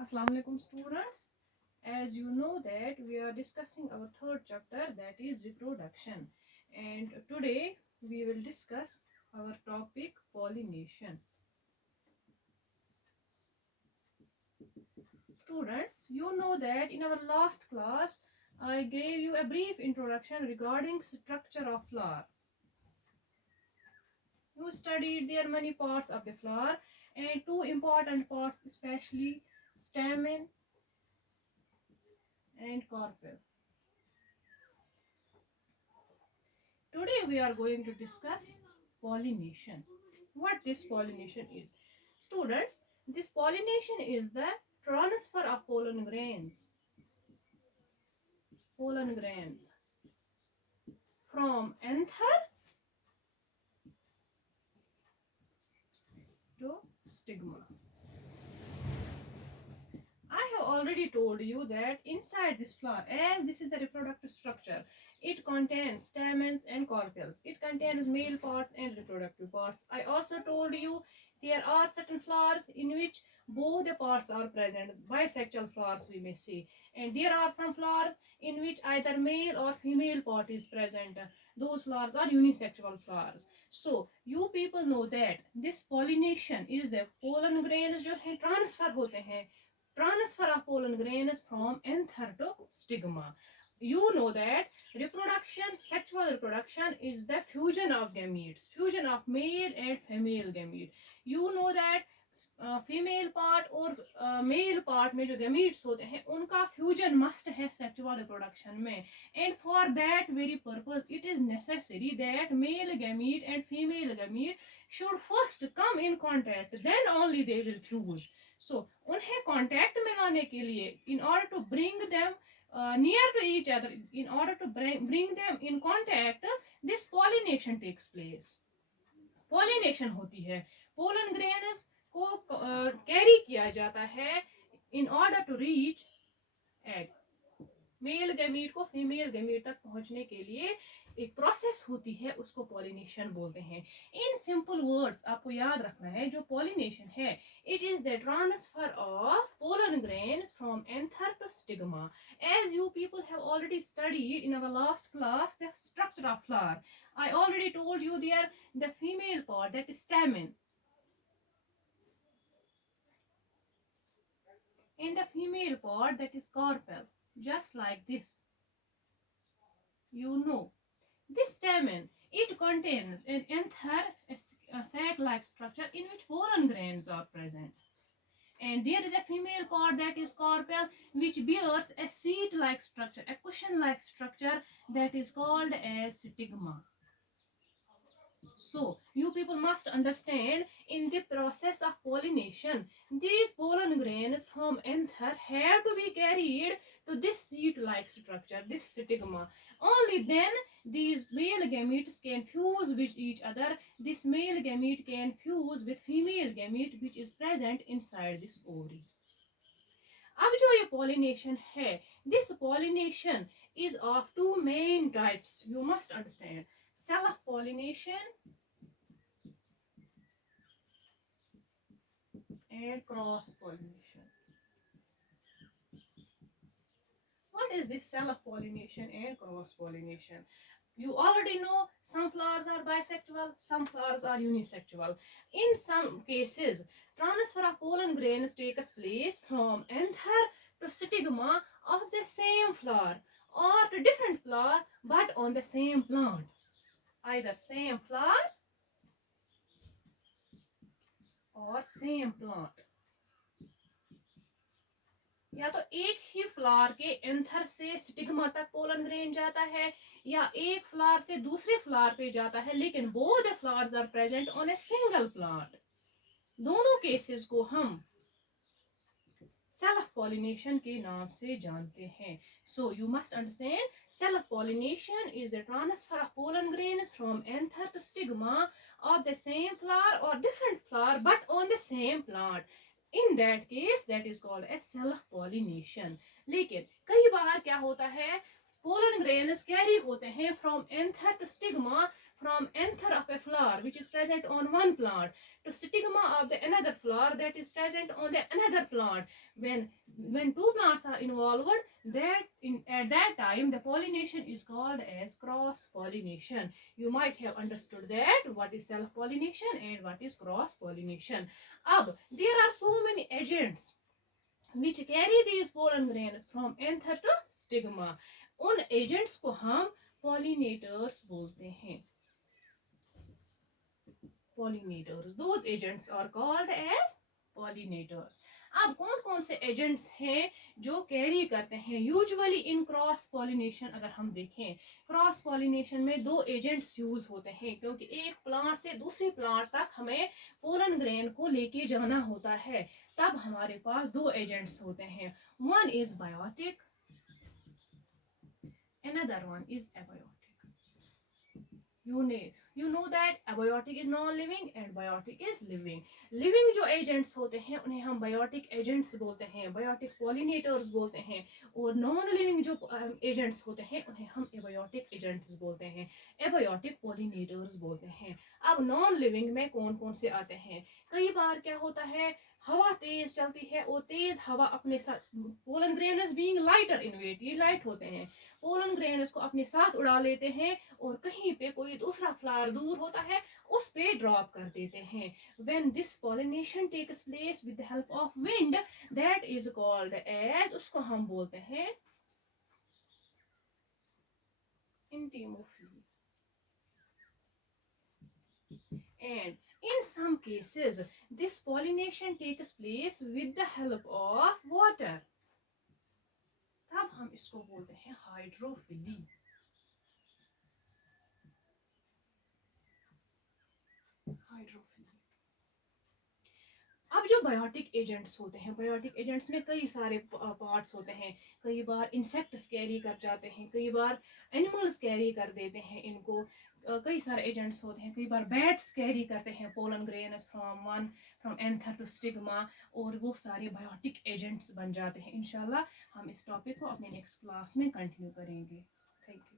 Assalamu alaikum students. As you know that we are discussing our third chapter, that is reproduction, and today we will discuss our topic pollination. Students, you know that in our last class I gave you a brief introduction regarding structure of flower. You studied there many parts of the flower and two important parts, especially stamen and carpel. Today we are going to discuss pollination. What this pollination is. Students, this pollination is the transfer of pollen grains from anther to stigma. I have already told you that inside this flower, as this is the reproductive structure, it contains stamens and carpels. It contains male parts and reproductive parts. I also told you there are certain flowers in which both the parts are present. Bisexual flowers we may see. And there are some flowers in which either male or female part is present. Those flowers are unisexual flowers. So you people know that this pollination is the pollen grains जो है transfer होते हैं, transfer of pollen grains from anther to stigma. You know that sexual reproduction is the fusion of gametes, fusion of male and female gamete. You know that female part और male part में जो gametes होते हैं उनका fusion must है sexual reproduction में, and for that very purpose it is necessary that male gamete and female gamete should first come in contact, then only they will fuse. So उन्हें contact में लाने के लिए, in order to bring them near to each other, in order to bring them in contact, this pollination takes place. pollination होती है, pollen grains को carry किया जाता है in order to reach egg. Male gamete को female gamete तक पहुंचने के लिए एक प्रोसेस होती है, उसको पॉलिनेशन बोलते हैं. इन सिंपल वर्ड्स आपको याद रखना है, जो पॉलिनेशन है it is the transfer of pollen grains from anther to stigma. As you people have already studied in our last class the structure of flower. I already told you there the female part, that is stamen, and the female part, that is carpel, just like this. You know, this stamen, it contains an anther, a sac-like structure in which pollen grains are present. And there is a female part, that is carpel, which bears a seed-like structure, a cushion-like structure, that is called as stigma. So you people must understand, in the process of pollination, these pollen grains from anther have to be carried to this seed-like structure, this stigma. Only then these male gametes can fuse with each other. This male gamete can fuse with female gamete which is present inside this ovary. अब जो ये pollination है, this pollination is of two main types. You must understand, self-pollination and cross-pollination. What is this self-pollination and cross-pollination? You already know some flowers are bisexual, some flowers are unisexual. In some cases, transfer of pollen grains takes place from anther to stigma of the same flower, or to different flower but on the same plant. Either same flower or same plant. या तो एक ही flower के anther से stigma तक pollen grain जाता है, या एक फ्लावर से दूसरे फ्लावर पे जाता है, लेकिन both the flowers are present on a single plant. दोनों केसेस को हम सेल्फ पॉलिनेशन के नाम से जानते हैं. So you must understand, self pollination is the transfer of pollen grains from anther to stigma of the same flower और different flower but on the same plant. In that case, that is called as self-pollination. लेकिन कई बार क्या होता है, pollen grains carry होते हैं from anther to stigma from anther of a flower which is present on one plant to stigma of the another flower that is present on the another plant. When two plants are involved, at that time the pollination is called as cross pollination. You might have understood that what is self pollination and what is cross pollination. Ab there are so many agents which carry these pollen grains from anther to stigma. उन agents को हम pollinators बोलते हैं. Pollinators, those agents are called as pollinators. अब कौन कौन से agents हैं जो कैरी करते हैं यूजुअली इन क्रॉस पॉलिनेशन? अगर हम देखें क्रॉस पॉलिनेशन में दो एजेंट्स यूज होते हैं, क्योंकि एक प्लांट से दूसरी प्लांट तक हमें पोलन ग्रेन को लेके जाना होता है, तब हमारे पास दो एजेंट्स होते हैं. One is biotic, another one is abiotic. You know that abiotic is non-living and biotic is living. Living जो agents होते हैं उन्हें हम biotic agents बोलते हैं, biotic pollinators बोलते हैं, और non-living जो agents होते हैं उन्हें हम abiotic agents बोलते हैं, abiotic pollinators बोलते हैं. अब non-living में कौन कौन से आते हैं? कई बार क्या होता है, हवा तेज चलती है और तेज हवा अपने साथ, pollen grains being lighter in weight, ये लाइट होते हैं, पोलन ग्रेन्स को अपने साथ उड़ा लेते हैं और कहीं पे कोई दूसरा फ्लावर दूर होता है उस पे ड्रॉप कर देते हैं. When this pollination takes place with the help of wind, that is called as, उसको हम बोलते हैं इंटीमोफिली. And in some cases this pollination takes place with the help of water, तब हम इसको बोलते हैं हाइड्रोफिली. हाइड्रोफिली. अब जो बायोटिक एजेंट्स होते हैं, बायोटिक एजेंट्स में कई सारे पार्ट्स होते हैं. कई बार इंसेक्ट्स कैरी कर जाते हैं, कई बार एनिमल्स कैरी कर देते हैं इनको. कई सारे एजेंट्स होते हैं. कई बार बैट्स कैरी करते हैं pollen grains from anther to stigma, और वो सारे बायोटिक एजेंट्स बन जाते हैं. इंशाल्लाह हम इस टॉपिक को अपने नेक्स्ट क्लास में कंटिन्यू करेंगे. Thank you.